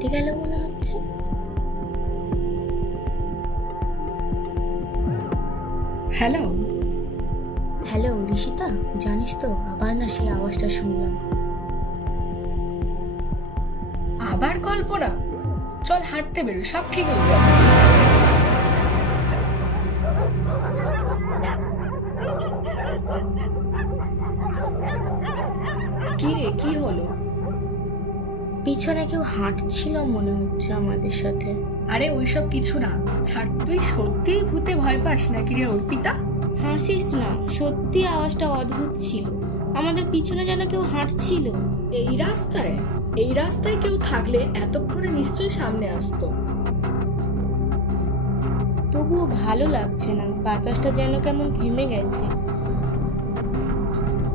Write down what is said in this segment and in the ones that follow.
কেটে গেল মনে হচ্ছে। হ্যালো হ্যালো ঋষিতা, জানিস তো আবার না সেই আওয়াজটা শুনলাম। আবার কল্পনা? চল হাঁটতে বেরো, সব ঠিক হয়ে যাবে। কি রে, কি হলো? পিছনে কেউ হাঁটছিল মনে হচ্ছে আমাদের সাথে। আরে ওইসব কিছু না, ছাড়। তুই সত্যিই ভূতে ভয় পাস নাকি রে অর্পিতা? হাসিস না, সত্যি আওয়াজটা অদ্ভুত ছিল। আমাদের পিছনে যেন কেউ হাঁটছিল। এই রাস্তায় কেউ থাকলে এতক্ষণে নিশ্চয়ই সামনে আসতো। তবুও ভালো লাগছে না, বাতাসটা যেন কেমন থেমে গেছে।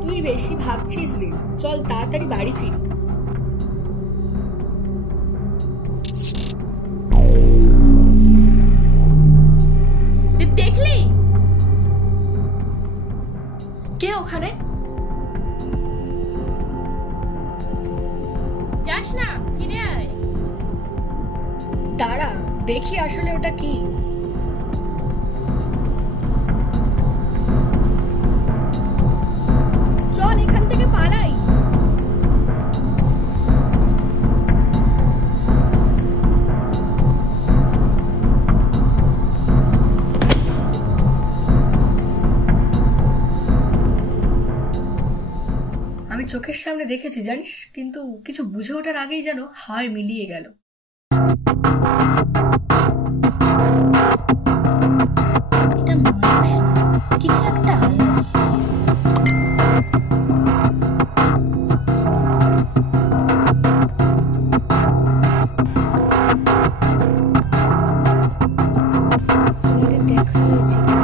তুই বেশি ভাবছিস রে, চল তাড়াতাড়ি বাড়ি ফিরি। দেখলি কে ওখানে? যাস না, ফিরে আয়। দাঁড়া, দেখি আসলে ওটা কি। চল এখান থেকে পালাই। আমি চোখের সামনে দেখেছি জানিস, কিন্তু কিছু বুঝে ওঠার আগেই যেন হাওয়ায় মিলিয়ে গেল। এটা মানুষ না, কিছু একটা আলাদা। তোমাদের দেখা হয়েছিল?